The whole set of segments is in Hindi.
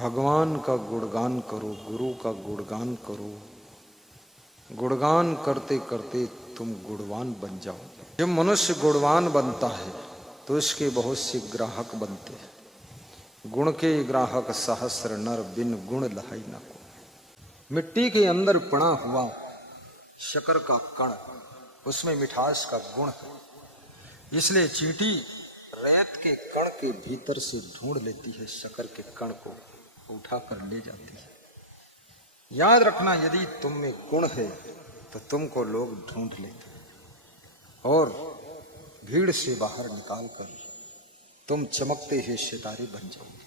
भगवान का गुणगान करो, गुरु का गुणगान करो। गुणगान करते करते तुम गुणवान बन जाओ। जब मनुष्य गुणवान बनता है तो इसके बहुत से ग्राहक बनते हैं। गुण के ग्राहक सहस्र नर, बिन गुण लहाई न को। मिट्टी के अंदर पड़ा हुआ शक्कर का कण, उसमें मिठास का गुण है। इसलिए चींटी रेत के कण के भीतर से ढूंढ लेती है, शक्कर के कण को उठाकर ले जाती है। याद रखना, यदि तुम में गुण है तो तुमको लोग ढूंढ लेते हैं और भीड़ से बाहर निकालकर तुम चमकते हुए सितारे बन जाओगे।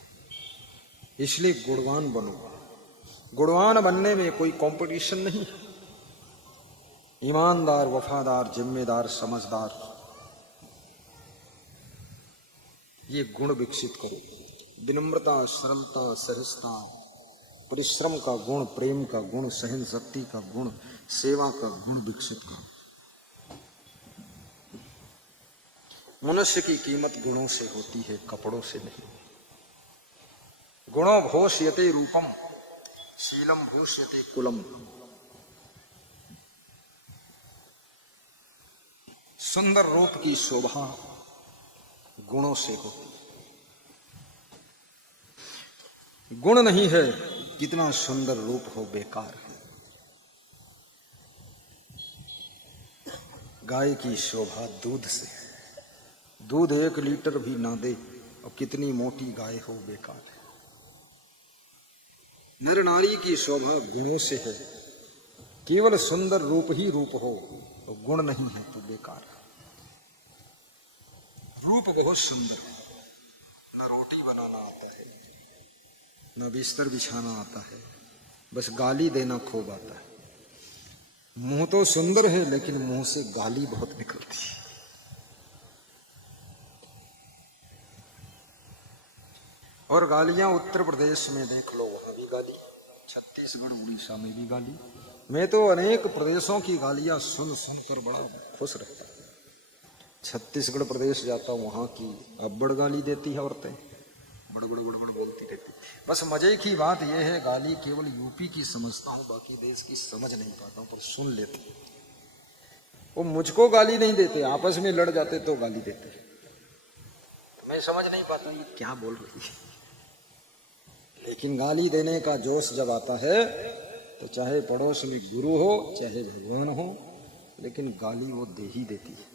इसलिए गुणवान बनो। गुणवान बनने में कोई कंपटीशन नहीं है। ईमानदार, वफादार, जिम्मेदार, समझदार, ये गुण विकसित करो। विनम्रता, सरलता, सहजता, परिश्रम का गुण, प्रेम का गुण, सहन शक्ति का गुण, सेवा का गुण विकसित करो। मनुष्य की कीमत गुणों से होती है, कपड़ों से नहीं। गुणों भूषयते रूपम, शीलम भूषयते कुलम। सुंदर रूप की शोभा गुणों से होती है। गुण नहीं है, कितना सुंदर रूप हो बेकार है। गाय की शोभा दूध से है। दूध 1 लीटर भी ना दे और कितनी मोटी गाय हो बेकार है। नर नारी की शोभा गुणों से है। केवल सुंदर रूप ही रूप हो और गुण नहीं है तो बेकार है। रूप बहुत सुंदर है, न रोटी बनाना आता है, न बिस्तर बिछाना आता है, बस गाली देना खूब आता है। मुंह तो सुंदर है लेकिन मुंह से गाली बहुत निकलती है। और गालियां उत्तर प्रदेश में देख लो, वहां भी गाली, छत्तीसगढ़ उड़ीसा में भी गाली। मैं तो अनेक प्रदेशों की गालियां सुन सुनकर बड़ा खुश रहता। छत्तीसगढ़ प्रदेश जाता, वहां की अब्बड़ गाली देती है औरतें, बड़बड़ बड़बड़ बोलती रहती। बस मजे की बात यह है, गाली केवल यूपी की समझता हूँ, बाकी देश की समझ नहीं पाता हूँ, पर सुन लेते। वो मुझको गाली नहीं देते, आपस में लड़ जाते तो गाली देते। तो मैं समझ नहीं पाता ये क्या बोल रही है। लेकिन गाली देने का जोश जब आता है तो चाहे पड़ोस में गुरु हो, चाहे भगवान हो, लेकिन गाली वो दे ही देती है।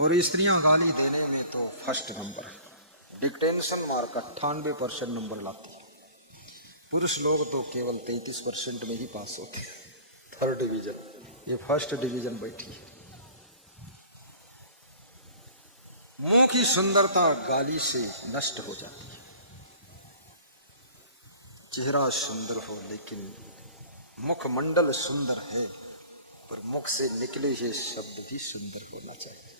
और स्त्रियां गाली देने में तो फर्स्ट नंबर है। डिक्टेंशन मार्क 98% नंबर लाती है। पुरुष लोग तो केवल 33% में ही पास होते हैं, 3rd डिवीजन। ये 1st डिवीजन बैठी है। मुंह की सुंदरता गाली से नष्ट हो जाती है। चेहरा सुंदर हो लेकिन मुखमंडल सुंदर है, पर मुख से निकले हुए शब्द भी सुंदर होना चाहिए।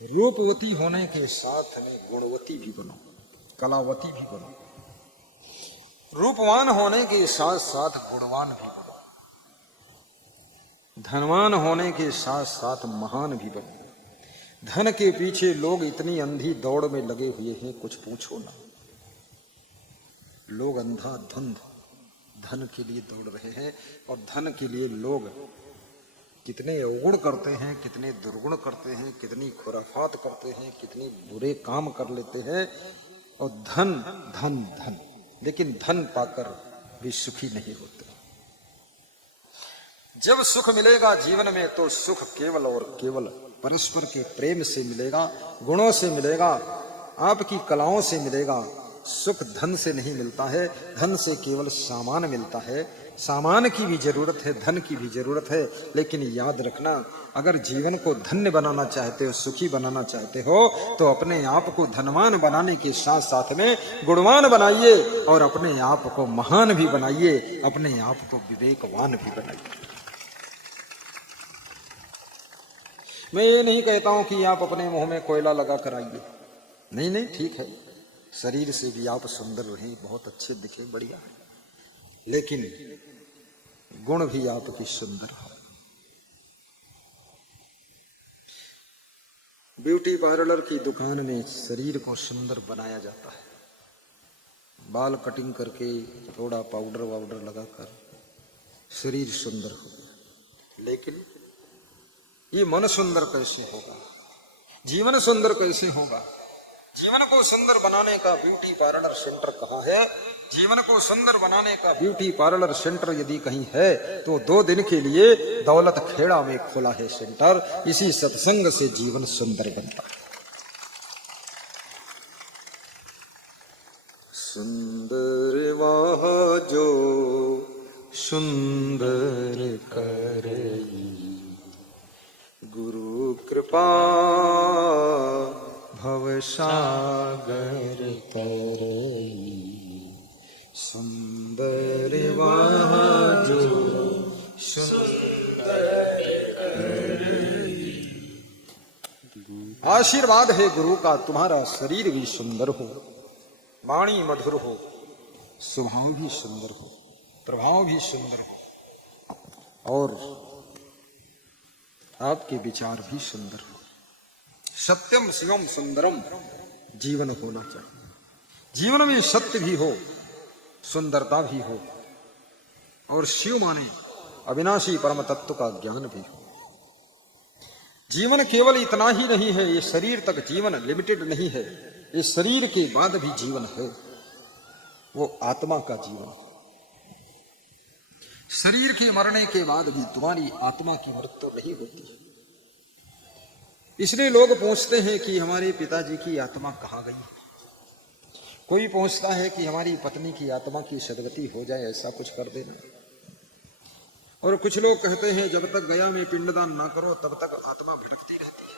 रूपवती होने के साथ में गुणवती भी बनो, कलावती भी बनो। रूपवान होने के साथ साथ गुणवान भी बनो। धनवान होने के साथ साथ महान भी बनो। धन के पीछे लोग इतनी अंधी दौड़ में लगे हुए हैं, कुछ पूछो ना। लोग अंधाधुंध धन के लिए दौड़ रहे हैं, और धन के लिए लोग कितने अवगुण करते हैं, कितने दुर्गुण करते हैं, कितनी खुराफात करते हैं, कितने बुरे काम कर लेते हैं। और धन धन धन, लेकिन धन पाकर भी सुखी नहीं होते। जब सुख मिलेगा जीवन में तो सुख केवल और केवल परस्पर के प्रेम से मिलेगा, गुणों से मिलेगा, आपकी कलाओं से मिलेगा। सुख धन से नहीं मिलता है, धन से केवल सामान मिलता है। सामान की भी जरूरत है, धन की भी जरूरत है, लेकिन याद रखना, अगर जीवन को धन्य बनाना चाहते हो, सुखी बनाना चाहते हो, तो अपने आप को धनवान बनाने के साथ साथ में गुणवान बनाइए, और अपने आप को महान भी बनाइए, अपने आप को विवेकवान भी बनाइए। मैं ये नहीं कहता हूं कि आप अपने मुंह में कोयला लगा कर आइए, नहीं नहीं, ठीक है, शरीर से भी आप सुंदर रहें, बहुत अच्छे दिखे, बढ़िया है, लेकिन गुण भी आपकी सुंदर हो। ब्यूटी पार्लर की दुकान में शरीर को सुंदर बनाया जाता है, बाल कटिंग करके थोड़ा पाउडर वाउडर लगाकर शरीर सुंदर हो। लेकिन ये मन सुंदर कैसे होगा, जीवन सुंदर कैसे होगा? जीवन को सुंदर बनाने का ब्यूटी पार्लर सेंटर कहाँ है? जीवन को सुंदर बनाने का ब्यूटी पार्लर सेंटर यदि कहीं है तो 2 दिन के लिए दौलत खेड़ा में खुला है सेंटर। इसी सत्संग से जीवन सुंदर बनता है। सुंदर वह जो सुंदर करई, गुरु कृपा भव सागर तरई। सुंदर वह जो सुंदर करई। आशीर्वाद है गुरु का, तुम्हारा शरीर भी सुंदर हो, वाणी मधुर हो, स्वभाव भी सुंदर हो, प्रभाव भी सुंदर हो, और आपके विचार भी सुंदर हो। सत्यम शिवम सुंदरम जीवन होना चाहिए। जीवन में सत्य भी हो, सुंदरता भी हो, और शिव माने अविनाशी परम तत्व का ज्ञान भी हो। जीवन केवल इतना ही नहीं है, ये शरीर तक जीवन लिमिटेड नहीं है, ये शरीर के बाद भी जीवन है, वो आत्मा का जीवन। शरीर के मरने के बाद भी तुम्हारी आत्मा की मृत्यु नहीं होती है। इसलिए लोग पूछते हैं कि हमारे पिताजी की आत्मा कहाँ गई। कोई पूछता है कि हमारी पत्नी की आत्मा की सदगति हो जाए, ऐसा कुछ कर देना। और कुछ लोग कहते हैं जब तक गया में पिंडदान ना करो तब तक आत्मा भटकती रहती है,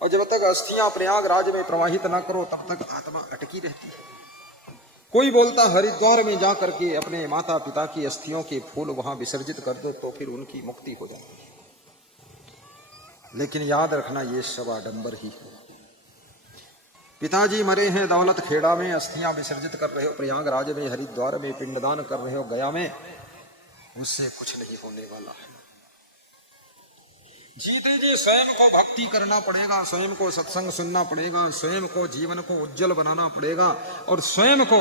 और जब तक अस्थियां प्रयागराज में प्रवाहित ना करो तब तक आत्मा अटकी रहती है। कोई बोलता हरिद्वार में जा करके अपने माता पिता की अस्थियों के फूल वहां विसर्जित कर दो तो फिर उनकी मुक्ति हो जाती है। लेकिन याद रखना, ये सब आडंबर ही है। पिताजी मरे हैं दौलत खेड़ा में, अस्थियां विसर्जित कर रहे हो प्रयागराज में, हरिद्वार में पिंडदान कर रहे हो गया में, उससे कुछ नहीं होने वाला है। जीते जी स्वयं को भक्ति करना पड़ेगा, स्वयं को सत्संग सुनना पड़ेगा, स्वयं को जीवन को उज्जवल बनाना पड़ेगा, और स्वयं को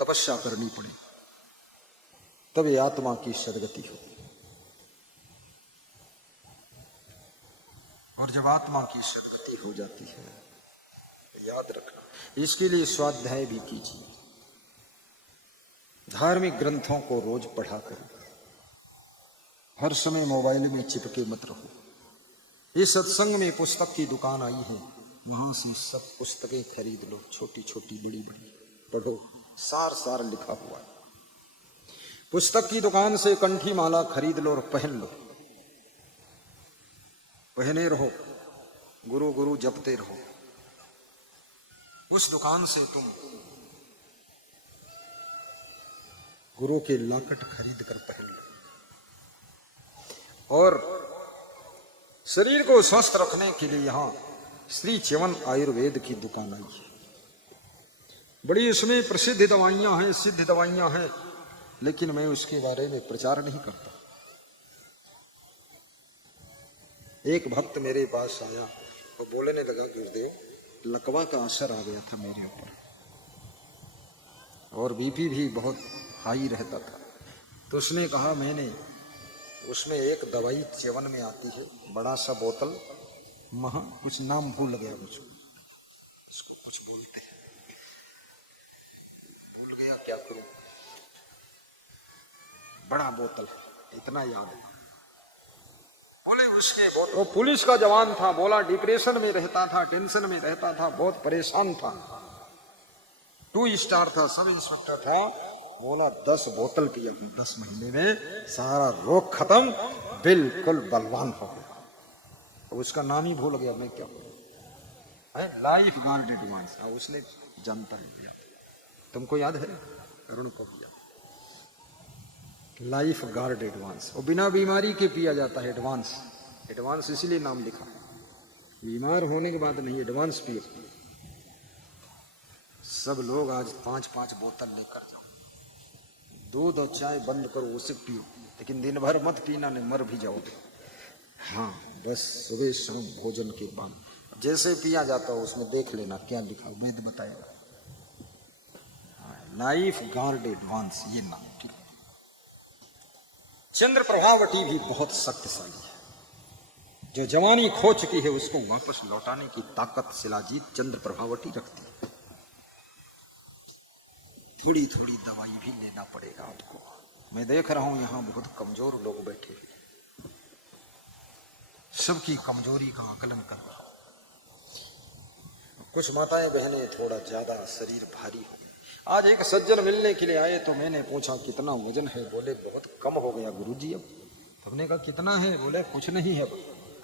तपस्या करनी पड़ेगी, तब ये आत्मा की सदगति हो। और जब आत्मा की सदगति हो जाती है तो याद रखना, इसके लिए स्वाध्याय भी कीजिए, धार्मिक ग्रंथों को रोज पढ़ा करो, हर समय मोबाइल में चिपके मत रहो। इस सत्संग में पुस्तक की दुकान आई है, वहां से सब पुस्तकें खरीद लो, छोटी छोटी बड़ी बड़ी पढ़ो, सार सार लिखा हुआ है। पुस्तक की दुकान से कंठी माला खरीद लो और पहन लो, पहने रहो, गुरु गुरु जपते रहो। उस दुकान से तुम गुरु के लॉकेट खरीद कर पहन लो। और शरीर को स्वस्थ रखने के लिए यहां श्री च्यवन आयुर्वेद की दुकान आई है। बड़ी इसमें प्रसिद्ध दवाइयां हैं, सिद्ध दवाइयां हैं, लेकिन मैं उसके बारे में प्रचार नहीं करता। एक भक्त मेरे पास आया और बोलने लगा, गुरुदेव लकवा का असर आ गया था मेरे ऊपर, और बीपी भी बहुत हाई रहता था। तो उसने कहा, मैंने उसमें एक दवाई च्यवन में आती है, बड़ा सा बोतल, कुछ नाम भूल गया मुझको, उसको कुछ बोलते हैं, भूल गया, क्या करूं, बड़ा बोतल है, इतना याद है। बोले उसके वो पुलिस का जवान था, बोला डिप्रेशन में रहता था, टेंशन में रहता था, बहुत परेशान था, 2 स्टार था, सब इंस्पेक्टर था। बोला 10 बोतल पिया हूं, 10 महीने में सारा रोग खत्म, बिल्कुल बलवान हो गया। तो उसका नाम ही भूल गया, मैं क्या बोलूं, लाइफ गार्ड एडवांस, उसने जानता नहीं दिया। तुमको याद है? करुण को दिया लाइफ गार्ड एडवांस, और बिना बीमारी के पिया जाता है एडवांस। एडवांस इसीलिए नाम लिखा, बीमार होने के बाद नहीं, एडवांस पियो। सब लोग आज 5-5 बोतल लेकर जाओ, दूध और चाय बंद करो, उसे पियो, लेकिन दिन भर मत पीना, नहीं मर भी जाओगे। हाँ, बस सुबह शाम भोजन के बाद जैसे पिया जाता हो उसमें देख लेना क्या लिखा, वेद बताएगा। लाइफ गार्ड एडवांस, ये नाम ठीक। चंद्र प्रभावटी भी बहुत शक्तिशाली है। जो जवानी खो चुकी है उसको वापस लौटाने की ताकत शिलाजीत चंद्र प्रभावटी रखती है। थोड़ी थोड़ी दवाई भी लेना पड़ेगा आपको। मैं देख रहा हूं यहां बहुत कमजोर लोग बैठे हैं, सबकी कमजोरी का आकलन कर रहा हूं। कुछ माताएं बहनें थोड़ा ज्यादा शरीर भारी हो गए। आज एक सज्जन मिलने के लिए आए तो मैंने पूछा कितना वजन है, बोले बहुत कम हो गया गुरुजी। अब तुमने कहा कितना है, बोले कुछ नहीं है।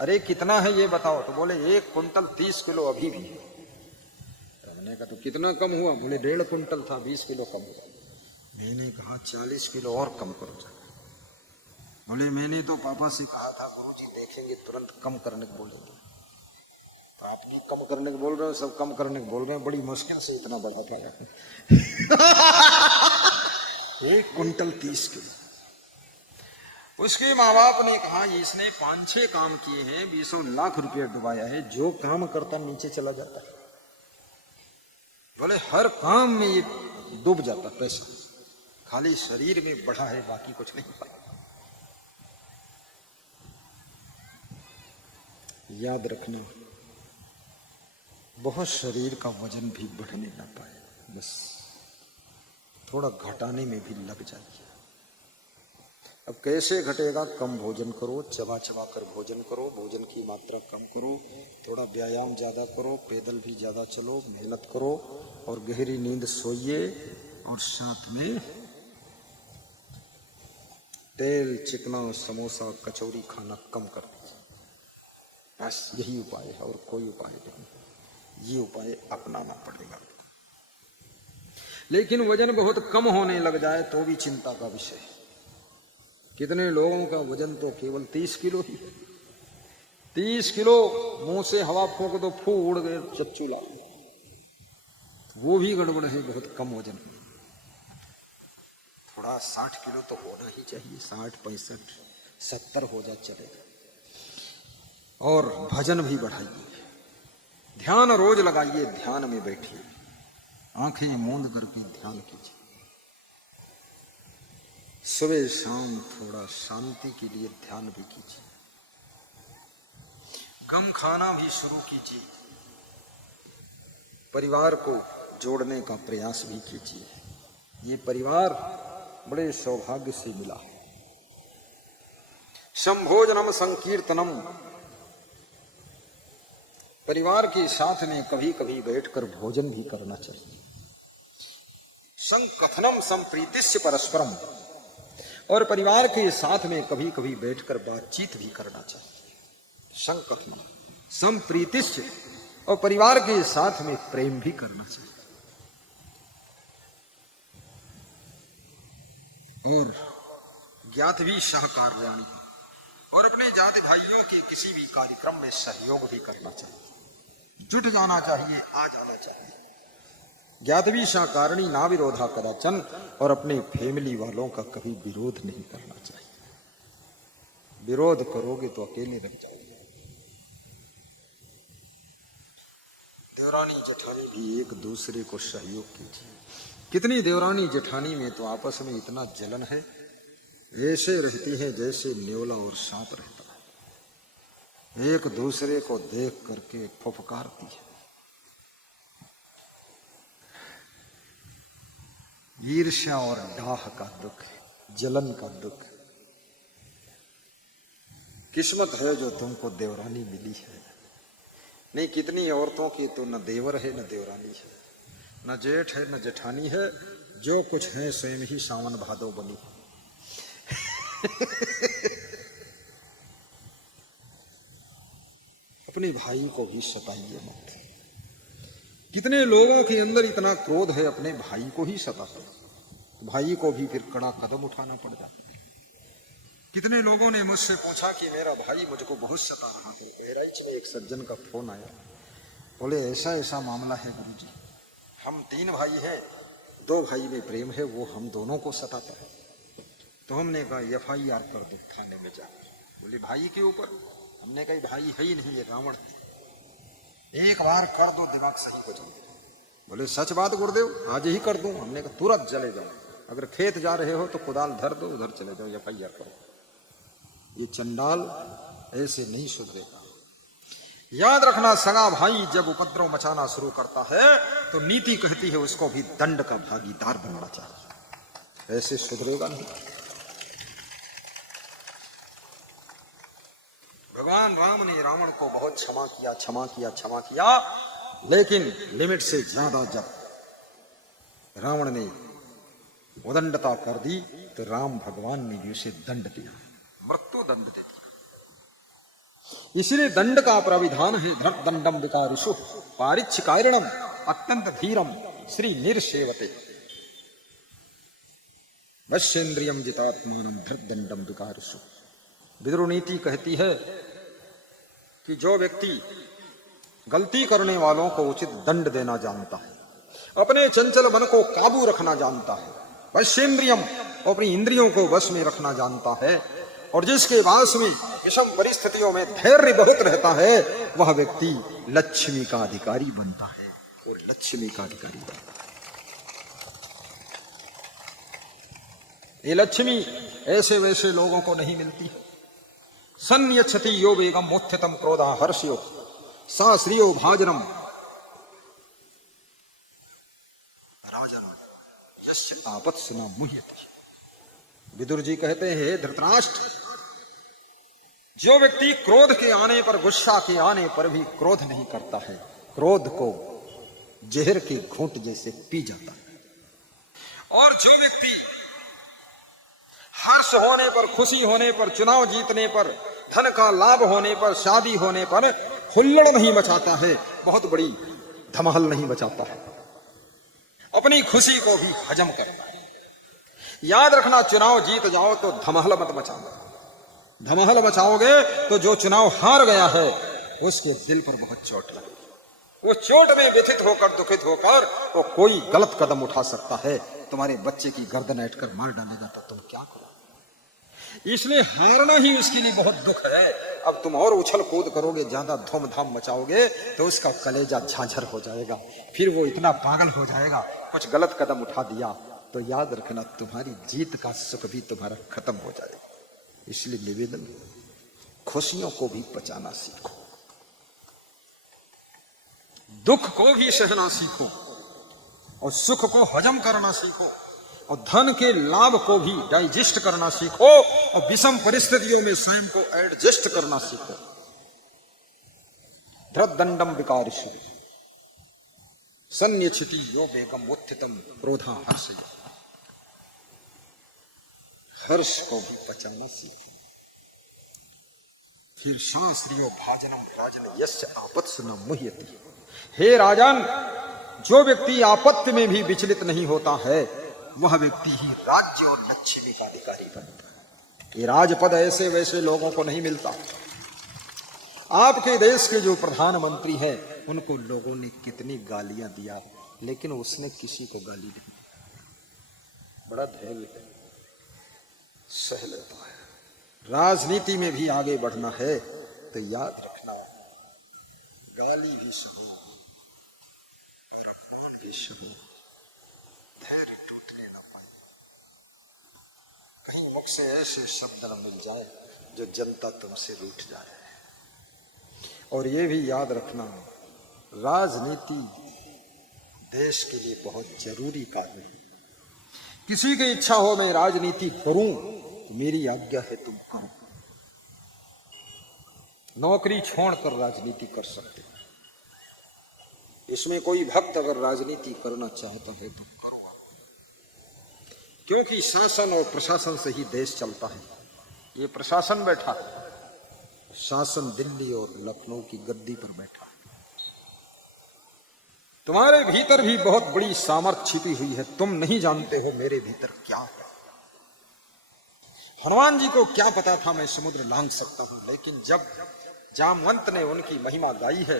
अरे कितना है ये बताओ, तो बोले 1 कुंटल 30 किलो अभी भी है। मैंने कहा तो कितना कम हुआ, बोले 1.5 कुंटल था 20 किलो कम हुआ। मैंने कहा 40 किलो और कम करो। बोले मैंने तो पापा से कहा था गुरुजी देखेंगे तुरंत कम करने को बोलेंगे। तो आप भी कम करने को बोल रहे हो, सब कम करने को बोल रहे हैं, बड़ी मुश्किल से इतना बढ़ा पाया। 1 कुंटल 30 किलो। उसके माँ बाप ने कहा इसने 5-6 काम किए हैं, 20 लाख रुपया डुबाया है, जो काम करता नीचे चला जाता है। बोले हर काम में ये डूब जाता पैसा, खाली शरीर में बढ़ा है बाकी कुछ नहीं पाया। याद रखना, बहुत शरीर का वजन भी बढ़ने ना पाए, बस थोड़ा घटाने में भी लग जाइए। अब कैसे घटेगा, कम भोजन करो, चबा चबा कर भोजन करो, भोजन की मात्रा कम करो, थोड़ा व्यायाम ज्यादा करो, पैदल भी ज्यादा चलो, मेहनत करो और गहरी नींद सोइए। और साथ में तेल चिकना समोसा कचौरी खाना कम कर दीजिए। बस यही उपाय है और कोई उपाय नहीं। ये उपाय अपनाना पड़ेगा। लेकिन वजन बहुत कम होने लग जाए तो भी चिंता का विषय है। कितने लोगों का वजन तो केवल 30 किलो ही है। 30 किलो मुंह से हवा फूंक दो फू उड़ गए चच्चूला, वो भी गड़बड़ है, बहुत कम वजन। थोड़ा 60 किलो तो होना ही चाहिए, 60, 65, 70 हो जा चलेगा। और भजन भी बढ़ाइए, ध्यान रोज लगाइए, ध्यान में बैठिए, आंखें मूंद करके ध्यान कीजिए। सुबह शाम थोड़ा शांति के लिए ध्यान भी कीजिए। गम खाना भी शुरू कीजिए। परिवार को जोड़ने का प्रयास भी कीजिए। ये परिवार बड़े सौभाग्य से मिला है। संभोजनम संकीर्तनम, परिवार के साथ में कभी कभी बैठकर भोजन भी करना चाहिए। संकथनम संप्रीतिश्च परस्परम, और परिवार के साथ में कभी कभी बैठकर बातचीत भी करना चाहिए। संकथनम संप्रीतिश्च, और परिवार के साथ में प्रेम भी करना चाहिए। और ज्ञात भी सहकार्याणि, और अपने जाति भाइयों के किसी भी कार्यक्रम में सहयोग भी करना चाहिए। जुट जाना चाहिए, आ जाना चाहिए। ज्ञात भी सहकारणी ना विरोधा कदाचन, और अपने फैमिली वालों का कभी विरोध नहीं करना चाहिए। विरोध करोगे तो अकेले रह जाओगे। देवरानी जेठानी भी एक दूसरे को सहयोग कीजिए। कितनी देवरानी जेठानी में तो आपस में इतना जलन है, ऐसे रहती है जैसे न्योला और सांप रहता है, एक दूसरे को देख करके फुफकारती है। ईर्ष्या और डाह का दुख है, जलन का दुख। किस्मत है जो तुमको देवरानी मिली है। नहीं, कितनी औरतों की तो न देवर है न देवरानी है, न जेठ है न जेठानी है, जो कुछ है स्वयं ही सावन भादो बनी। अपने भाई को भी सताइए मत। कितने लोगों के अंदर इतना क्रोध है, अपने भाई को ही सताते, भाई को भी फिर कड़ा कदम उठाना पड़ जाता है। कितने लोगों ने मुझसे पूछा कि मेरा भाई मुझको बहुत सता रहा है। बहराइच में एक सज्जन का फोन आया, बोले ऐसा ऐसा मामला है गुरुजी, हम 3 भाई हैं, 2 भाई में प्रेम है, वो हम दोनों को सताता है। तो हमने कहा FIR कर दो थाने में जाकर। बोले भाई के ऊपर? हमने कही भाई है ही नहीं, ये रावण है, एक बार कर दो दिमाग सही हो जाए। बोले सच बात गुरुदेव, आज ही कर दूं। हमने कहा तुरंत चले जाओ, अगर खेत जा रहे हो तो कुदाल धर दो, उधर चले जाओ, FIR करो। ये चंडाल ऐसे नहीं सुधरेगा। याद रखना सगा भाई जब उपद्रव मचाना शुरू करता है तो नीति कहती है उसको भी दंड का भागीदार बनाना चाहिए, ऐसे सुधरेगा नहीं। भगवान राम ने रावण को बहुत क्षमा किया, क्षमा किया, क्षमा किया, लेकिन लिमिट से ज्यादा जब रावण ने उदंडता कर दी तो राम भगवान ने भी उसे दंड दिया, मृत्यु दंड दिया। इसलिए दंड का प्राविधान है धृत दंडम विकारिषु पारिच्छ कारणम अत्यंत धीरम श्री निर्सेवते वश्येन्द्रियम जितात्मानम धृत दंडम विकारिषु। विदुर नीति कहती है कि जो व्यक्ति गलती करने वालों को उचित दंड देना जानता है, अपने चंचल मन को काबू रखना जानता है, वश्येन्द्रियम अपनी इंद्रियों को वश में रखना जानता है, और जिसके वास में विषम परिस्थितियों में धैर्य बहुत रहता है, वह व्यक्ति लक्ष्मी का अधिकारी बनता है, और लक्ष्मी का अधिकारी बनता है। ये लक्ष्मी ऐसे वैसे लोगों को नहीं मिलती। सन्यच्छति यो वेगम मोत्थितम क्रोधा हर्षयो सा श्रियो भाजनम राजन यस्य तापत्स न मुह्यति। विदुर जी कहते हैं धृतराष्ट्र, जो व्यक्ति क्रोध के आने पर, गुस्सा के आने पर भी क्रोध नहीं करता है, क्रोध को जहर के घूंट जैसे पी जाता है, और जो व्यक्ति हर्ष होने पर, खुशी होने पर, चुनाव जीतने पर, धन का लाभ होने पर, शादी होने पर हुल्लड़ नहीं मचाता है, बहुत बड़ी धमाल नहीं मचाता है, अपनी खुशी को भी हजम करता है। याद रखना, चुनाव जीत जाओ तो धमाल मत मचाओ। धमाल मचाओगे तो जो चुनाव हार गया है उसके दिल पर बहुत चोट लगेगी। वो चोट में व्यथित होकर, दुखित होकर वो कोई गलत कदम उठा सकता है, तुम्हारे बच्चे की गर्दन ऐंठकर मार डालेगा तो तुम क्या करो। इसलिए हारना ही उसके लिए बहुत दुख है। अब तुम और उछल कूद करोगे, ज्यादा धूमधाम मचाओगे तो उसका कलेजा झांझर हो जाएगा, फिर वो इतना पागल हो जाएगा, कुछ गलत कदम उठा दिया तो याद रखना तुम्हारी जीत का सुख भी तुम्हारा खत्म हो जाएगा। इसलिए निवेदन, खुशियों को भी पचाना सीखो, दुख को भी सहना सीखो, और सुख को हजम करना सीखो, और धन के लाभ को भी डाइजेस्ट करना सीखो, और विषम परिस्थितियों में स्वयं को एडजस्ट करना सीखो। धृत दंडम विकारिषु सन्यच्छति यो वेगम उत्थितम क्रोधा हर्षय। हर्ष को भी पचाना सीखो। फिर शास्त्रियो भाजनम राजन यस्य आपत्स न मुह्यति। हे राजन, जो व्यक्ति आपत्ति में भी विचलित नहीं होता है वह व्यक्ति ही राज्य और लक्ष्मी का अधिकारी बनता है। ये राजपद ऐसे वैसे लोगों को नहीं मिलता। आपके देश के जो प्रधानमंत्री हैं उनको लोगों ने कितनी गालियां दिया, लेकिन उसने किसी को गाली नहीं दी। बड़ा धैर्य है, सह लेता है। राजनीति में भी आगे बढ़ना है तो याद रखना, गाली भी सहो और अपमान भी सहो, धैर्य टूटने ना पाए। कहीं मुख से ऐसे शब्द न मिल जाए जो जनता तुमसे रूठ जाए। और ये भी याद रखना, राजनीति देश के लिए बहुत जरूरी कार्य है। किसी की इच्छा हो मैं राजनीति करूं तो मेरी आज्ञा है तुम करो। नौकरी छोड़कर राजनीति कर सकते, इसमें कोई भक्त अगर राजनीति करना चाहता है तो करो, क्योंकि शासन और प्रशासन से ही देश चलता है। ये प्रशासन बैठा है, शासन दिल्ली और लखनऊ की गद्दी पर बैठा है। तुम्हारे भीतर भी बहुत बड़ी सामर्थ्य छिपी हुई है, तुम नहीं जानते हो मेरे भीतर क्या है। हनुमान जी को क्या पता था मैं समुद्र लांघ सकता हूं, लेकिन जब जामवंत ने उनकी महिमा गाई है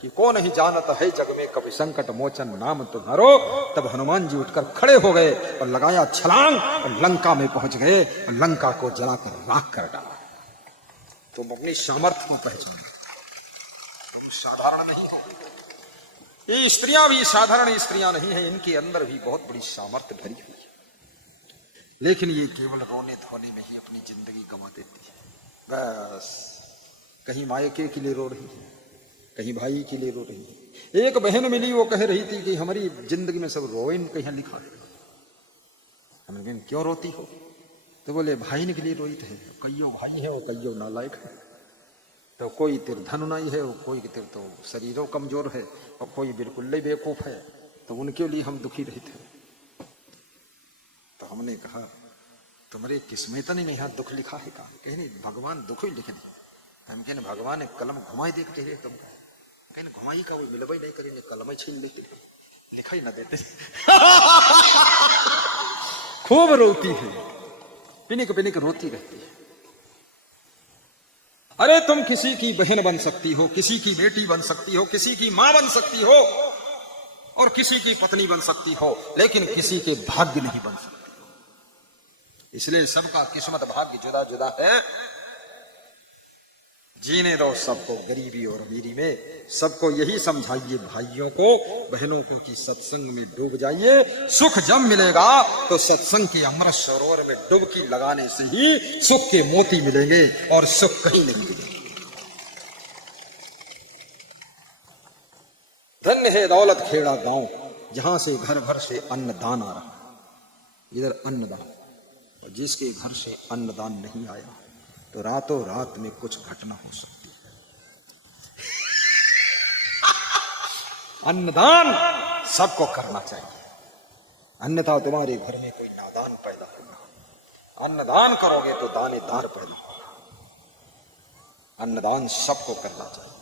कि कौन नहीं जानत है जग में कभी संकट मोचन नाम तुम्हारो, तब हनुमान जी उठकर खड़े हो गए और लगाया छलांग और लंका में पहुंच गए और लंका को जलाकर राख कर डाला। तुम अपनी सामर्थ्य को पहचानो, तुम साधारण नहीं हो। ये स्त्रियां भी साधारण स्त्रियां नहीं है, इनके अंदर भी बहुत बड़ी सामर्थ्य भरी हुई है, लेकिन ये केवल रोने धोने में ही अपनी जिंदगी गंवा देती है। बस कहीं मायके के लिए रो रही है, कहीं भाई के लिए रो रही है। एक बहन मिली, वो कह रही थी कि हमारी जिंदगी में सब रोइन कहीं लिखा है। हमने कहा क्यों रोती हो? तो बोले भाई के लिए रोई थे, कईयो भाई है वो कईयो नालायक है, तो कोई तेरे धन नहीं है, वो कोई तेरे तो शरीरों कमजोर है, और कोई बिल्कुल ही बेवकूफ है, तो उनके लिए हम दुखी रहे थे। तो हमने कहा तुम्हारे किस्मत नहीं यहाँ दुख लिखा है का? कहने भगवान दुख ही लिखे नहीं। हम कहने भगवान ने कलम घुमाई दे के तुम कहने घुमाई का वो मिलवाई नहीं करेंगे, कलम ही छीन लेते, लिखा ही ना देते। खूब रोती है, पिनिक रोती रहती है। अरे तुम किसी की बहन बन सकती हो, किसी की बेटी बन सकती हो, किसी की मां बन सकती हो, और किसी की पत्नी बन सकती हो, लेकिन किसी के भाग्य नहीं बन सकती। इसलिए सबका किस्मत भाग्य जुदा जुदा है। जीने दो सबको गरीबी और अमीरी में। सबको यही समझाइए भाइयों को, बहनों को, कि सत्संग में डूब जाइए। सुख जब मिलेगा तो सत्संग के अमृत सरोवर में डुबकी लगाने से ही सुख के मोती मिलेंगे, और सुख कहीं नहीं मिलेगा। धन्य है दौलत खेड़ा गांव, जहां से घर भर से अन्नदान आ रहा। इधर अन्नदान, और जिसके घर से अन्नदान नहीं आया तो रातों रात में कुछ घटना हो सकती है। अन्नदान सबको करना चाहिए, अन्यथा तुम्हारे घर में कोई नादान पैदा होगा। अन्नदान करोगे तो दानेदार पैदा होगा। अन्नदान सबको करना चाहिए।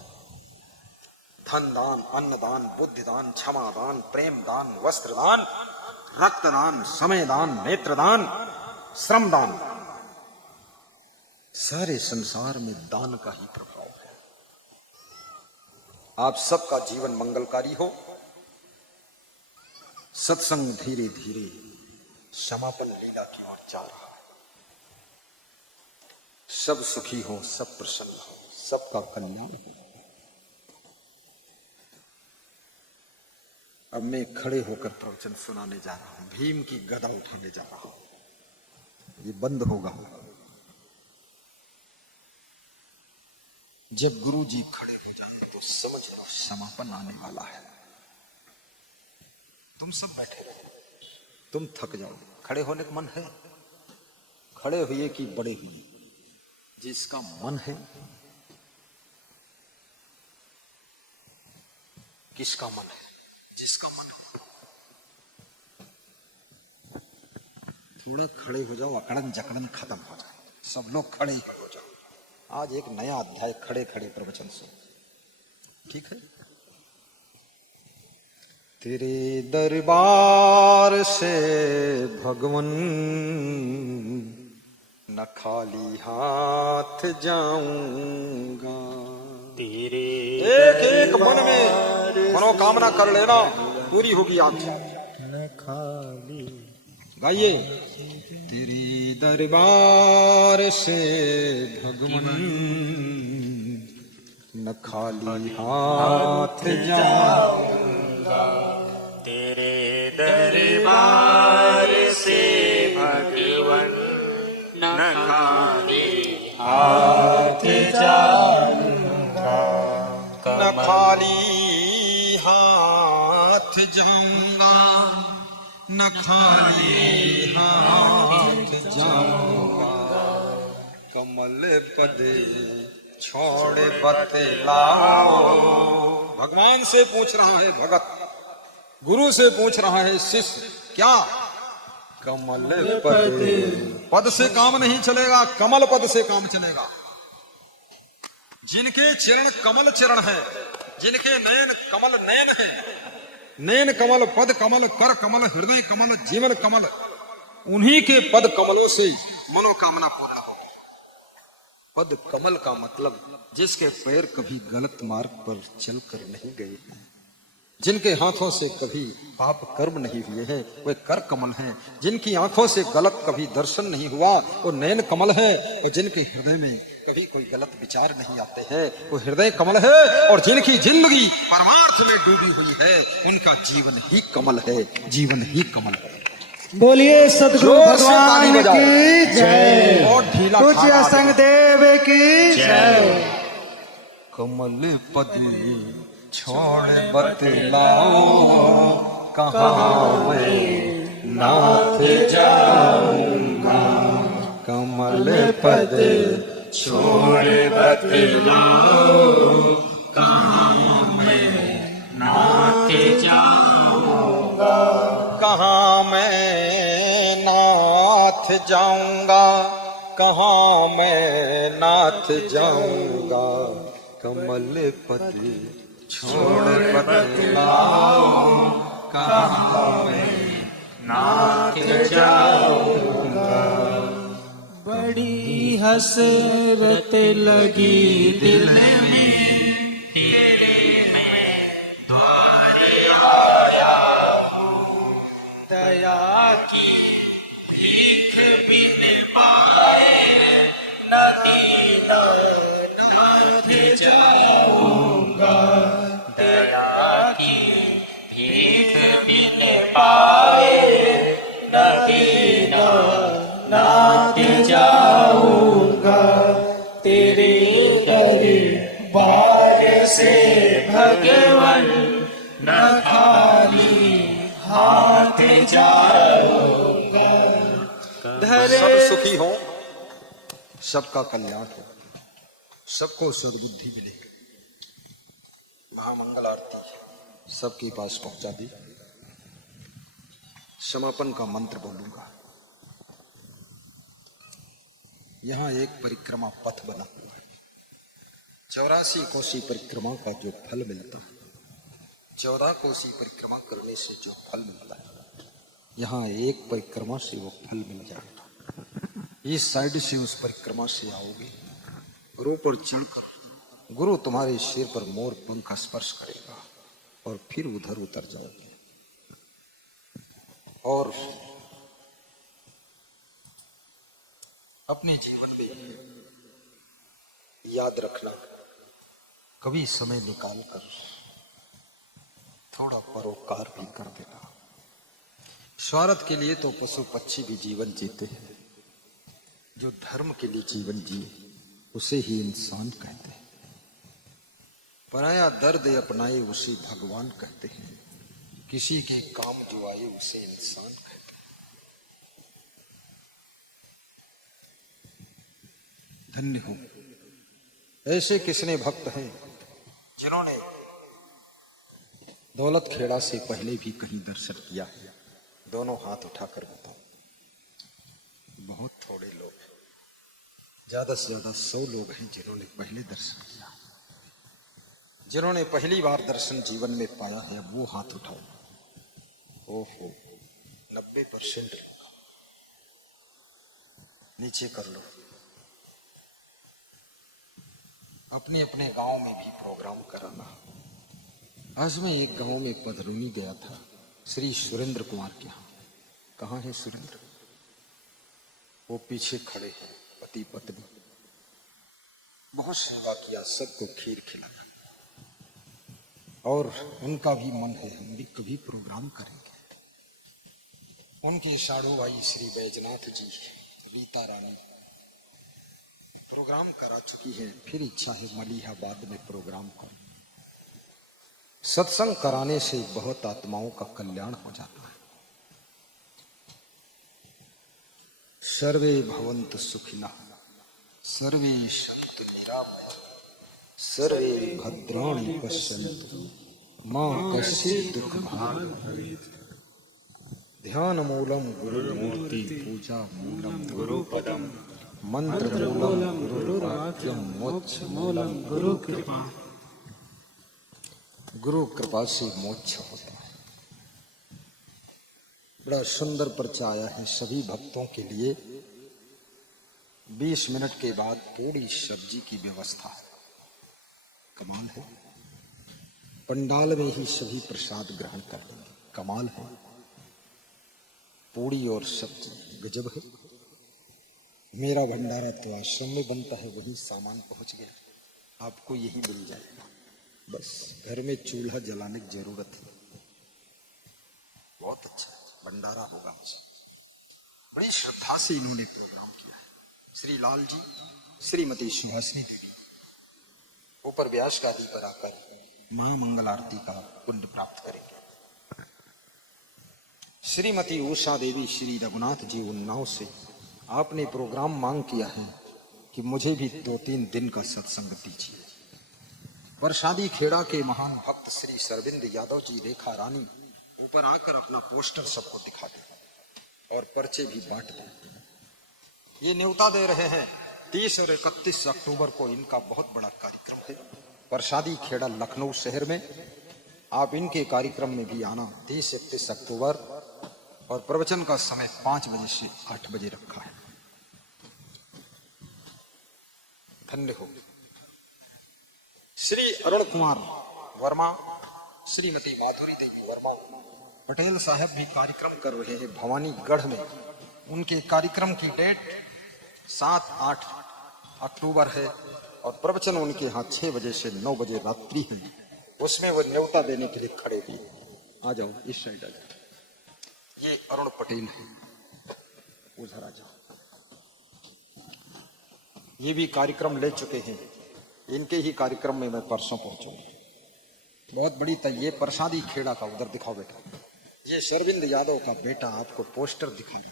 धन दान, अन्नदान, बुद्धिदान, क्षमादान, प्रेम दान, वस्त्रदान, रक्तदान, समयदान, नेत्रदान, श्रमदान, सारे संसार में दान का ही प्रभाव है। आप सबका जीवन मंगलकारी हो। सत्संग धीरे धीरे समापन लीला की ओर जा रहा है। सब सुखी हो, सब प्रसन्न हो, सबका कल्याण हो। अब मैं खड़े होकर प्रवचन सुनाने जा रहा हूं, भीम की गदा उठाने जा रहा हूं। ये बंद होगा जब गुरु जी खड़े हो जाए तो समझ लो समापन आने वाला है। तुम सब बैठे रहो, तुम थक जाओ, खड़े होने का मन है, खड़े हुए कि बड़े हुए। जिसका मन है, किसका मन है? जिसका मन है। थोड़ा खड़े हो जाओ, अकड़न जकड़न खत्म हो जाए, सब लोग खड़े ही हो जाओ। आज एक नया अध्याय खड़े खड़े प्रवचन से, ठीक है? तेरे दरबार से भगवन न खाली हाथ जाऊंगा। तेरे एक एक मन में मनोकामना कर लेना, पूरी होगी आपकी। न खाली गाइए। तेरे दरबार से भगवन न खाली हाथ जाऊंगा। तेरे दरबार से भगवन न खाली हाथ जाऊंगा। न खाली हाथ जाऊंगा, न खाली हाथ जाऊंगा। कमल पद छोड़ बतलाओ। भगवान से पूछ रहा है भगत, गुरु से पूछ रहा है शिष्य, क्या? कमल पद से काम नहीं चलेगा, कमल पद से काम चलेगा। जिनके चरण कमल चरण है, जिनके नयन कमल नयन है, नयन कमल, पद कमल, कर कमल, हृदय कमल, जीवन कमल, उन्हीं के पद कमलों से मनोकामना पूर्ण हो। पद कमल का मतलब जिसके पैर कभी गलत मार्ग पर चलकर नहीं गए हैं, जिनके हाथों से कभी पाप कर्म नहीं हुए हैं, वे कर कमल हैं। जिनकी आंखों से गलत कभी दर्शन नहीं हुआ, वो नयन कमल है। और जिनके हृदय में कभी कोई गलत विचार नहीं आते हैं। वो हृदय कमल है और जिनकी जिंदगी परमार्थ में डूबी हुई है उनका जीवन ही कमल है, जीवन ही कमल है। बोलिए सदगुरु जोर से ताली भगवान बजाओ। की जय, और ढीला पूज्य खाना संग देव की जय। कमल पद छोड़ बतलाओ कहाँ मैं नाथ जाऊंगा। कमल पद छोड़ बतलाओ कहाँ मैं नाथ जाऊंगा। कहाँ मैं नाथ जाऊंगा, कहाँ मैं नाथ जाऊंगा। कमल पद छोड़ बतलाओ कहाँ मैं नाथ जाऊंगा। बड़ी हसरत लगी दिल में तेरे मैं द्वारे आया हूँ। दया की भीख बिन पाए न दीना नाथ जाऊंगा। दया की भीख बिन पाए न दीना नाथ जाऊंगा। तेरे दरबार से भगवन न खाली हाथ जाऊंगा। सब सुखी हो, सबका कल्याण हो, सबको सद्बुद्धि मिले। महामंगल आरती सबके पास पहुंचा दी। समापन का मंत्र बोलूंगा। यहाँ एक परिक्रमा पथ बना हुआ है। 84 कोसी परिक्रमा का जो फल मिलता है, 14 कोसी परिक्रमा करने से जो फल मिलता है, यहाँ एक परिक्रमा से वो फल मिल जाएगा। इस साइड से उस परिक्रमा से आओगे, गुरु पर चढ़कर गुरु तुम्हारे सिर पर मोर पंख का स्पर्श करेगा और फिर उधर उतर जाओगे। और अपने जीवन में याद रखना, कभी समय निकाल कर थोड़ा परोपकार भी कर देना। स्वार्थ के लिए तो पशु पक्षी भी जीवन जीते हैं, जो धर्म के लिए जीवन जिए उसे ही इंसान कहते हैं। पराया दर्द अपनाए उसे भगवान कहते हैं, किसी के काम जो आए उसे इंसान कहते हैं। धन्य हो ऐसे किसने भक्त हैं जिन्होंने दौलत खेड़ा से पहले भी कहीं दर्शन किया है? दोनों हाथ उठाकर बताओ। बहुत थोड़े लोग हैं, ज्यादा से ज्यादा 100 लोग हैं जिन्होंने पहले दर्शन किया। जिन्होंने पहली बार दर्शन जीवन में पाया है वो हाथ उठाओ। ओहो 90% नीचे कर लो। अपने अपने गांव में भी प्रोग्राम कराना। आज मैं एक गांव में पधरुनी गया था, श्री सुरेंद्र कुमार के यहाँ। कहाँ है सुरेंद्र? वो पीछे खड़े हैं, पति पत्नी। बहुत सेवा किया, सबको खीर खिलाया और उनका भी मन है हम भी कभी प्रोग्राम करेंगे। उनके साड़ू भाई श्री बैजनाथ जी, रीता रानी प्रोग्राम करा चुकी है, फिर इच्छा है मलिहाबाद में प्रोग्राम करो। सत्संग कराने से बहुत आत्माओं का कल्याण हो जाता है। सर्वे भवन्तु सुखिनः, सर्वे सन्तु निरामयाः, सर्वे भद्राणि पश्यन्तु मा कश्चित् दुःखभाग् भवेत्। ध्यान मूलम गुरुमूर्ति, पूजा मूलम गुरुपदम, मंत्र मूलम गुरुवाक्यम, मोक्ष मूलम गुरु कृपा। गुरु कृपा से मोक्ष होता है। बड़ा सुंदर पर्चा आया है सभी भक्तों के लिए। 20 मिनट के बाद पूरी सब्जी की व्यवस्था है। कमाल है, पंडाल में ही सभी प्रसाद ग्रहण कर लेंगे। कमाल है, पूरी और सब्जी गजब है। मेरा भंडारा तो आश्रम में बनता है, वही सामान पहुंच गया, आपको यही मिल जाएगा। बस घर में चूल्हा जलाने की जरूरत है। बहुत अच्छा भंडारा होगा। बड़ी श्रद्धा से इन्होंने प्रोग्राम किया है। श्री लाल जी, श्रीमती सुहासिनी देवी ऊपर व्यास गादी पर आकर महामंगल आरती का पुण्य प्राप्त करेंगे। श्रीमती उषा देवी, श्री रघुनाथ जी उन्नाव से आपने प्रोग्राम मांग किया है कि मुझे भी 2-3 दिन का सत्संग दीजिए। प्रसादी खेड़ा के महान भक्त श्री सरविंद यादव जी, रेखा रानी ऊपर आकर अपना पोस्टर सबको दिखा दे और पर्चे भी बांट दे। ये न्योता दे रहे हैं 30 और 31 अक्टूबर को इनका बहुत बड़ा कार्यक्रम है प्रसादी खेड़ा लखनऊ शहर में। आप इनके कार्यक्रम में भी आना। 30-31 अक्टूबर और प्रवचन का समय 5 बजे से 8 बजे रखा है। धन्य हो। श्री अरुण कुमार वर्मा, श्रीमती माधुरी देवी वर्मा पटेल साहब भी कार्यक्रम कर रहे हैं भवानीगढ़ में। उनके कार्यक्रम की डेट 7-8 अक्टूबर है और प्रवचन उनके यहाँ 6 बजे से 9 बजे रात्रि है। उसमें वो न्योता देने के लिए खड़े भी। आ जाओ, इस साइड आ जाओ। ये अरुण पटेल है, उधर आ जाओ। ये भी कार्यक्रम ले चुके हैं। इनके ही कार्यक्रम में मैं परसों पहुंचूंगा। बहुत बड़ी ये प्रसादी खेड़ा का उधर दिखाओ बेटा। ये सरविंद यादव का बेटा आपको पोस्टर दिखा रहा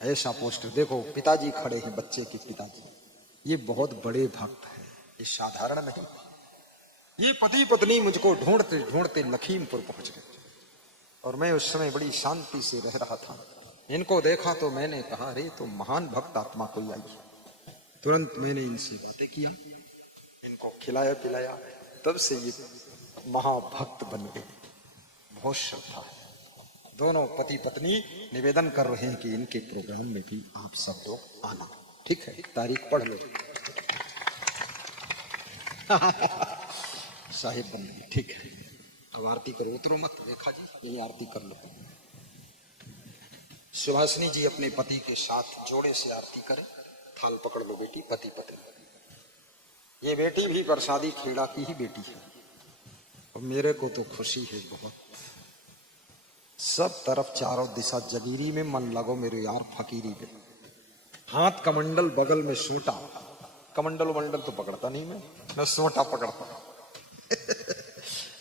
है। ऐसा पोस्टर देखो, पिताजी खड़े हैं, बच्चे के पिताजी। ये बहुत बड़े भक्त हैं, ये साधारण नहीं। ये पति पत्नी मुझको ढूंढते ढूंढते लखीमपुर पहुंच गए और मैं उस समय बड़ी शांति से रह रहा था। इनको देखा तो मैंने कहा, अरे तो महान भक्त आत्मा कोई आई। तुरंत मैंने इनसे बातें किया, इनको खिलाया पिलाया, तब से ये महाभक्त बन गए। बहुत श्रद्धा है। दोनों पति पत्नी निवेदन कर रहे हैं कि इनके प्रोग्राम में भी आप सब लोग आना। ठीक है, तारीख पढ़ लो। साहिब बन गए। ठीक है, अब आरती करो। उतरो मत, रेखा जी यही आरती कर लो। सुभाषिनी जी अपने पति के साथ जोड़े से आरती करें। थाल पकड़ लो बेटी, पति पत्नी। ये बेटी भी प्रसादी खेड़ा की ही बेटी है और मेरे को तो खुशी है बहुत। सब तरफ चारों दिशा जगीरी में, मन लगो मेरे यार फकीरी में। हाथ कमंडल, बगल में सोटा। कमंडल वंडल तो पकड़ता नहीं मैं सोटा पकड़ता।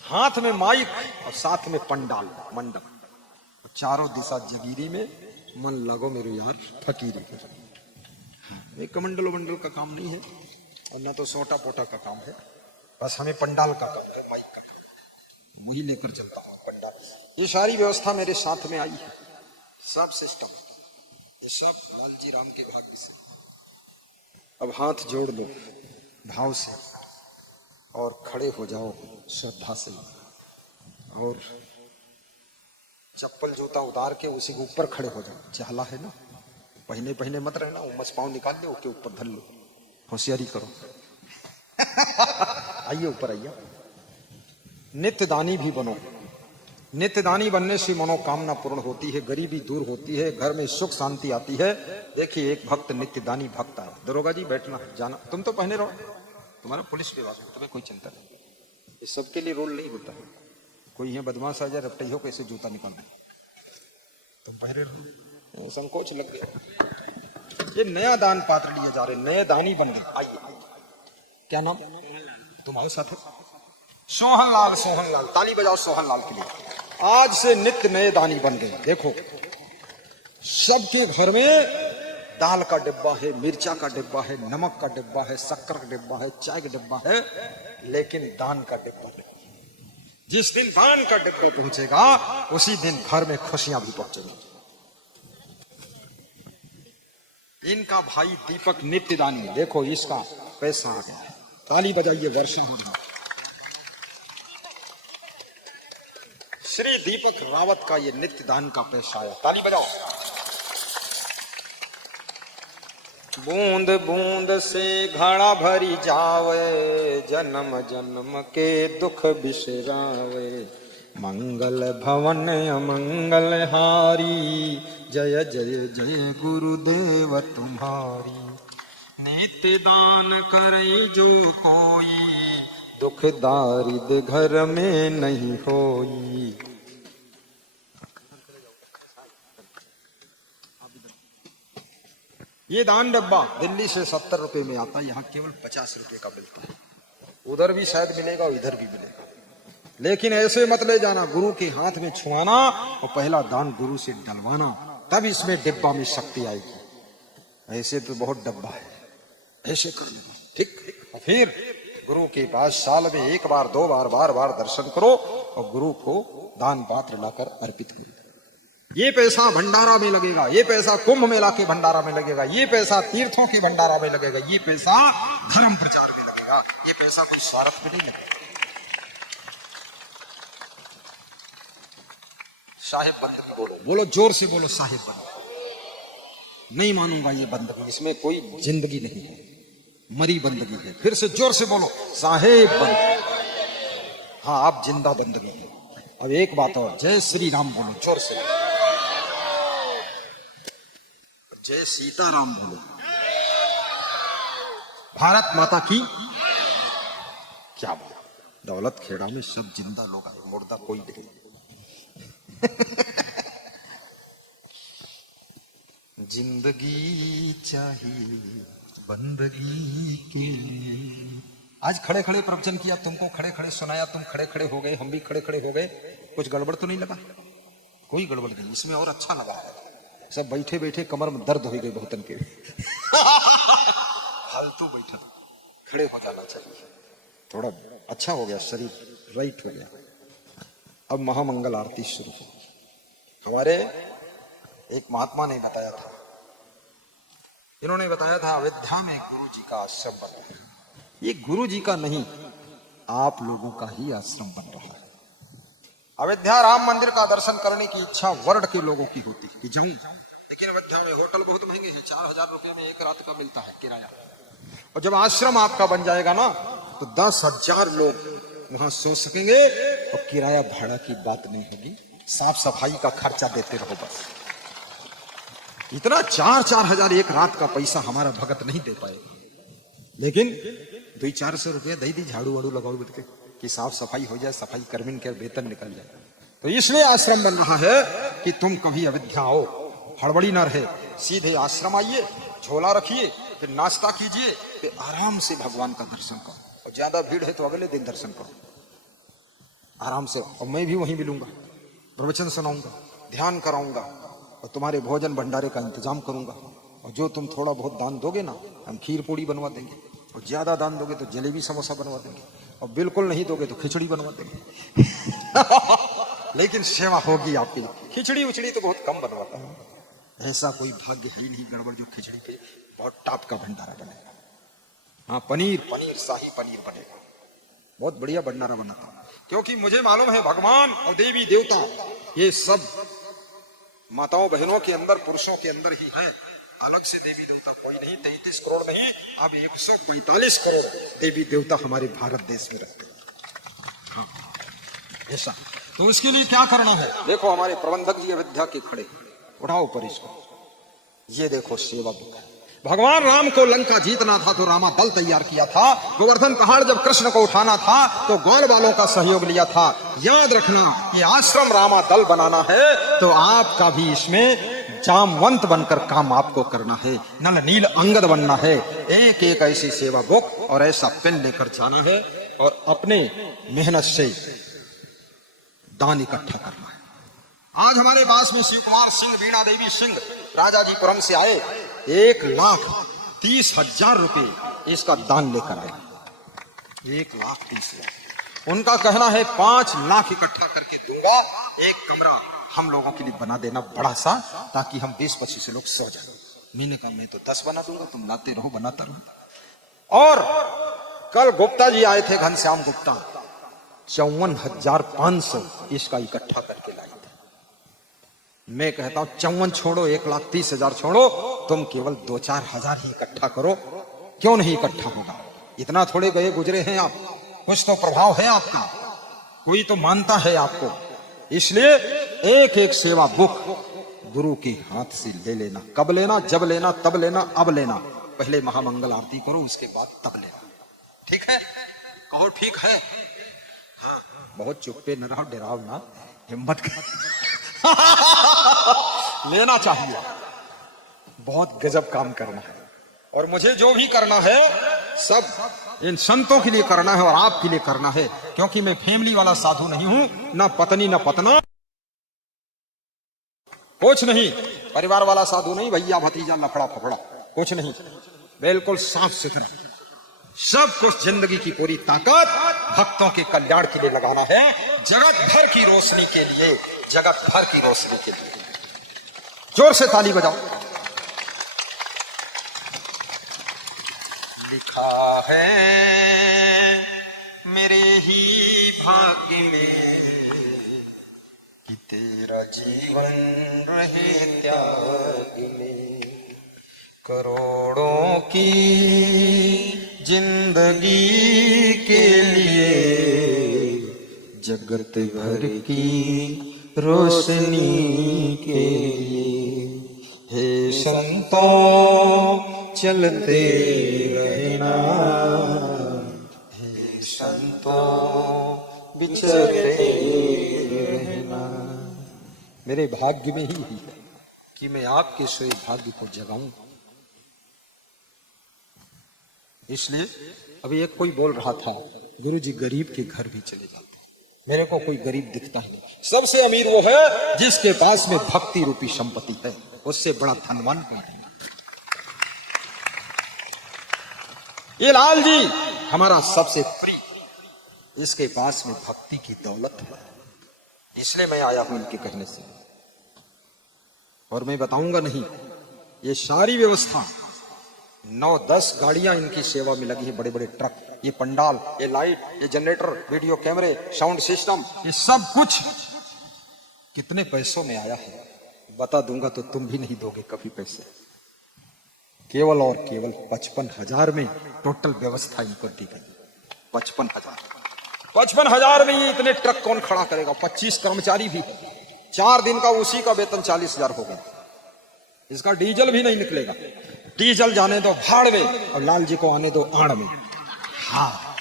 हाथ में माइक और साथ में पंडाल मंडप। चारों दिशा जगीरी में, मन लगो मेरे यार फकीरी में। ये कमंडल वंडल का काम नहीं है और ना तो सोटा पोटा का काम है। बस हमें पंडाल का काम है, माइक का काम। वही लेकर चलता हूँ पंडाल। ये सारी व्यवस्था मेरे साथ में आई है, सब सिस्टम, ये सब लालजी राम के भाग्य से। अब हाथ जोड़ लो भाव से और खड़े हो जाओ श्रद्धा से और चप्पल जूता उतार के उसी के ऊपर खड़े हो जाओ। चाहला है ना, पहने पहने मत रहना, उमस पाँव निकाल लो, उसके ऊपर धर लो, होशियारी करो। आइए ऊपर आइए। नित्यदानी भी बनो। नित्यदानी बनने से मनोकामना पूर्ण होती है, गरीबी दूर होती है, घर में सुख शांति आती है। देखिए एक भक्त नित्यदानी भक्त आया। दरोगा जी बैठना, जाना। तुम तो पहने रहो, तुम्हारा पुलिस विभाग है, तुम्हें कोई चिंता नहीं। ये सबके लिए रोल नहीं होता है। कोई यहाँ बदमाश आ जाए, रपटे हो कैसे जूता निकाल दे, तुम पहने रहो। संकोच लग गया। ये नया दान पात्र लिए जा रहे, नए दानी बन गए। आइए, क्या नाम तुम्हारे साथ है? सोहनलाल। सोहनलाल, ताली बजाओ सोहनलाल के लिए। आज से नित्य नए दानी बन गए। देखो सबके घर में दाल का डिब्बा है, मिर्चा का डिब्बा है, नमक का डिब्बा है, शक्कर का डिब्बा है, चाय का डिब्बा है, लेकिन दान का डिब्बा नहीं। जिस दिन दान का डिब्बा पहुंचेगा उसी दिन घर में खुशियां भी पहुंचेंगी। इनका भाई दीपक नित्यदानी, देखो इसका पैसा आ गया। ताली बजाइए, वर्षा हो रहा। श्री दीपक रावत का ये नित्यदान का पैसा आया। ताली बजाओ। बूंद बूंद से घड़ा भरी जावे, जन्म जन्म के दुख बिसरावे। मंगल भवन अमंगल हारी, जय जय जय गुरुदेव तुम्हारी। नित्य दान करई जो कोई, दुख दारिद घर में नहीं होई। ये दान डब्बा दिल्ली से 70 रुपए में आता है, यहाँ केवल 50 रुपए का मिलता है। उधर भी शायद मिलेगा, इधर भी मिलेगा, लेकिन ऐसे मत ले जाना। गुरु के हाथ में छुआना और पहला दान गुरु से डलवाना, तब इसमें डिब्बा में शक्ति आएगी। ऐसे तो बहुत डब्बा है, ऐसे कर लेना, ठीक। और फिर गुरु के पास साल में 1 बार 2 बार बार बार दर्शन करो और गुरु को दान पात्र लाकर अर्पित करो। ये पैसा भंडारा में लगेगा, ये पैसा कुंभ मेला के भंडारा में लगेगा, ये पैसा तीर्थों के भंडारा में लगेगा, ये पैसा धर्म प्रचार में लगेगा, ये पैसा कुछ स्वार्थ में नहीं लगेगा। साहिब बंदगी बोलो, बोलो जोर से बोलो, साहिब बंदगी। नहीं मानूंगा ये बंदगी, इसमें कोई जिंदगी नहीं है, मरी बंदगी है। फिर से जोर से बोलो, साहिब बंदगी। हाँ, आप जिंदा बंदगी है। अब एक बात और, जय श्री राम बोलो जोर से, जय सीताराम बोलो, भारत माता की। क्या बोला, दौलत खेड़ा में सब जिंदा लोग आए, मुर्दा कोई नहीं। जिंदगी चाहिए बंदगी के लिए। आज खड़े खड़े प्रवचन किया, तुमको खड़े खड़े सुनाया, तुम खड़े खड़े हो गए, हम भी खड़े खड़े हो गए। कुछ गड़बड़ तो नहीं लगा? कोई गड़बड़ नहीं, इसमें और अच्छा लगा है। सब बैठे बैठे कमर में दर्द हो गई बहुतन के। फालतू बैठा, खड़े हो जाना चाहिए, थोड़ा अच्छा हो गया, शरीर राइट हो गया। अब महामंगल आरती शुरू हो। हमारे एक महात्मा ने बताया था, इन्होंने बताया था अयोध्या में गुरु जी का आश्रम बन रहा है। ये गुरु जी का नहीं, आप लोगों का ही आश्रम बन रहा है। अयोध्या राम मंदिर का दर्शन करने की इच्छा वर्ण के लोगों की होती है कि जाऊं, लेकिन अयोध्या में होटल बहुत महंगे हैं, 4000 रुपये में 1 रात का मिलता है किराया। और जब आश्रम आपका बन जाएगा ना, तो 10,000 लोग वहां सो सकेंगे और किराया भाड़ा की बात नहीं होगी, साफ सफाई का खर्चा देते रहो बस। इतना 4-4 हजार 1 रात का पैसा हमारा भगत नहीं दे पाएगा, लेकिन 200-400 रुपये दे दी, झाड़ू वाड़ू लगाओ बैठ के कि साफ सफाई हो जाए, सफाई कर्मी के वेतन निकल जाए। तो इसलिए आश्रम बन रहा है कि तुम कभी अयोध्या आओ, हड़बड़ी ना रहे, सीधे आश्रम आइए, झोला रखिए, फिर नाश्ता कीजिए, फिर आराम से भगवान का दर्शन करो। और ज्यादा भीड़ है तो अगले दिन दर्शन करो आराम से। और मैं भी वहीं मिलूंगा, प्रवचन सुनाऊंगा, ध्यान कराऊंगा और तुम्हारे भोजन भंडारे का इंतजाम करूंगा। और जो तुम थोड़ा बहुत दान दोगे ना, हम खीर पूड़ी बनवा देंगे, और ज्यादा दान दोगे तो जलेबी समोसा बनवा देंगे, और बिल्कुल नहीं दोगे तो खिचड़ी बनवा देंगे। लेकिन सेवा होगी आपकी। खिचड़ी उचड़ी तो बहुत कम बनवाता है, ऐसा कोई भाग्य है नहीं गड़बड़ जो खिचड़ी पे बहुत टॉप का भंडारा बनेगा। हाँ, पनीर शाही पनीर बनेगा, बहुत बढ़िया भंडारा बनाता। क्योंकि मुझे मालूम है भगवान और देवी देवता ये सब माताओं बहनों के अंदर, पुरुषों के अंदर ही हैं, अलग से देवी देवता कोई नहीं। 33 करोड़ नहीं, अब 145 करोड़ देवी देवता हमारे भारत देश में रहते हैं। हाँ, ऐसा। तो इसके लिए क्या करना है? देखो हमारे प्रबंधक जी अयोध्या के खड़े, उठाओ ऊपर इसको, ये देखो सेवा बुक है। भगवान राम को लंका जीतना था तो रामा दल तैयार किया था। गोवर्धन पहाड़ जब कृष्ण को उठाना था तो ग्वाल वालों का सहयोग लिया था। याद रखना, ये आश्रम रामा दल बनाना है तो आपका भी इसमें जामवंत बनकर काम आपको करना है, नल नील अंगद बनना है। एक एक ऐसी सेवा बुक और ऐसा पेन लेकर जाना है और अपने मेहनत से दान इकट्ठा करना है। आज हमारे पास में शिव कुमार सिंह, वीणा देवी सिंह राजाजीपुरम से आए, 1,30,000 रुपए इसका दान लेकर आए। 1,30,000। उनका कहना है 5 लाख इकट्ठा करके दूंगा, एक कमरा हम लोगों के लिए बना देना बड़ा सा, ताकि हम 20-25 लोग सो जाए। मैंने कहा मैं तो 10 बना दूंगा, तुम लाते रहो बनाता रहो। और कल गुप्ता जी आए थे, घनश्याम गुप्ता, 54,500 इसका इकट्ठा करके लाए थे। मैं कहता हूं 54 छोड़ो, 1,30,000 छोड़ो, तुम केवल 2-4 हजार ही इकट्ठा करो। क्यों नहीं इकट्ठा होगा? इतना थोड़े गए गुजरे हैं आप, कुछ तो प्रभाव है आपका, कोई तो मानता है आपको। इसलिए एक एक सेवा बुक गुरु के हाथ से ले लेना। कब लेना? जब लेना, तब लेना, अब लेना। पहले महामंगल आरती करो, उसके बाद तब लेना। ठीक है? कहो ठीक है। हाँ, बहुत चुप्पे न रहो, डराओ ना, हिम्मत कर। लेना चाहिए। बहुत गजब काम करना है, और मुझे जो भी करना है सब इन संतों के लिए करना है और आपके लिए करना है, क्योंकि मैं फैमिली वाला साधु नहीं हूं, ना पत्नी ना पतना, कुछ नहीं। परिवार वाला साधु नहीं, भैया भतीजा लफड़ा फफड़ा, कुछ नहीं। बिल्कुल साफ सुथरा। सब कुछ जिंदगी की पूरी ताकत भक्तों के कल्याण के लिए लगाना है, जगत भर की रोशनी के लिए, जगत भर की रोशनी के लिए। जोर से ताली बजाओ। लिखा है मेरे ही भाग्य में कि तेरा जीवन रहे त्याग में। करोड़ों की जिंदगी के लिए जगत भर की रोशनी के लिए। हे संतों चलते रहना, हे संतों बिचरते रहना। मेरे भाग्य में ही है कि मैं आपके सोए भाग्य को जगाऊं। इसलिए अभी एक कोई बोल रहा था, गुरुजी गरीब के घर भी चले जाते। मेरे को कोई गरीब दिखता ही नहीं। सबसे अमीर वो है जिसके पास में भक्ति रूपी संपत्ति है, उससे बड़ा धनवान कौन है? ये लाल जी हमारा सबसे प्रिय, इसके पास में भक्ति की दौलत है, इसलिए मैं आया हूं इनके कहने से। और मैं बताऊंगा नहीं, ये सारी व्यवस्था 9-10 गाड़ियां इनकी सेवा में लगी है, बड़े बड़े ट्रक, ये पंडाल, ये लाइट, ये जनरेटर, वीडियो कैमरे, साउंड सिस्टम, ये सब कुछ कितने पैसों में आया है बता दूंगा तो तुम भी नहीं दोगे कभी पैसे। केवल और केवल 55,000 में टोटल व्यवस्था इनको दी गई। 55,000 में ये इतने ट्रक कौन खड़ा करेगा? 25 कर्मचारी भी है, 4 दिन का उसी का वेतन 40,000 हो गया। इसका डीजल भी नहीं निकलेगा। डीजल जाने दो भाड़ में और लाल जी को आने दो आड़ में। हाँ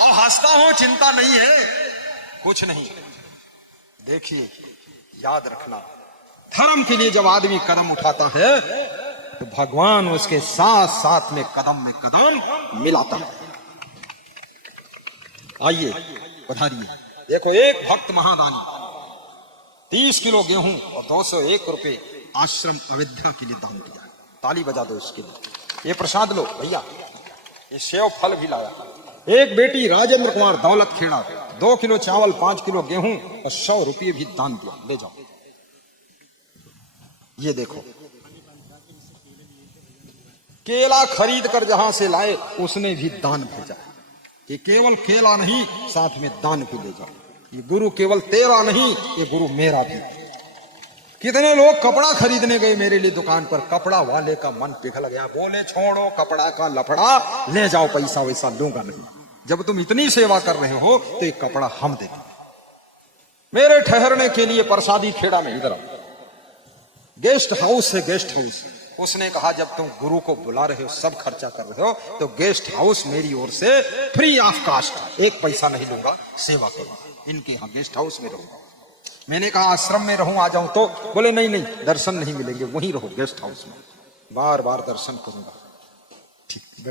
और हंसता हूं, चिंता नहीं है, कुछ नहीं। देखिए, याद रखना, धर्म के लिए जब आदमी कदम उठाता है तो भगवान उसके साथ साथ में कदम मिलाता है। आइए पधारिए। देखो, एक भक्त महादानी 30 किलो गेहूं और 201 रुपए आश्रम अयोध्या के लिए दान किया। ताली बजा दो उसके लिए। ये प्रसाद लो भैया, ये सेव फल भी लाया। एक बेटी राजेंद्र कुमार दौलत खेड़ा 2 किलो चावल, 5 किलो गेहूं और 100 रुपये भी दान दिया। ले जाओ। ये देखो, केला खरीद कर जहां से लाए उसने भी दान भेजा। ये केवल केला नहीं, साथ में दान भी ले जाओ। ये गुरु केवल तेरा नहीं, ये गुरु मेरा भी। कितने लोग कपड़ा खरीदने गए मेरे लिए दुकान पर, कपड़ा वाले का मन पिघल गया, बोले छोड़ो कपड़ा का लफड़ा, ले जाओ, पैसा वैसा लूंगा नहीं। जब तुम इतनी सेवा कर रहे हो तो एक कपड़ा हम देते। मेरे ठहरने के लिए प्रसादी खेड़ा में, इधर आओ, गेस्ट हाउस है, गेस्ट हाउस। उसने कहा जब तुम गुरु को बुला रहे हो, सब खर्चा कर रहे हो, तो गेस्ट हाउस मेरी ओर से फ्री ऑफ कास्ट, 1 पैसा नहीं लूंगा, सेवा करो। इनके यहाँ गेस्ट हाउस में रहूंगा। मैंने कहा आश्रम में रहूं, आ जाऊं, तो बोले नहीं नहीं, दर्शन नहीं मिलेंगे, वहीं रहो गेस्ट हाउस में, बार बार दर्शन करूंगा। ठीक, बैठ।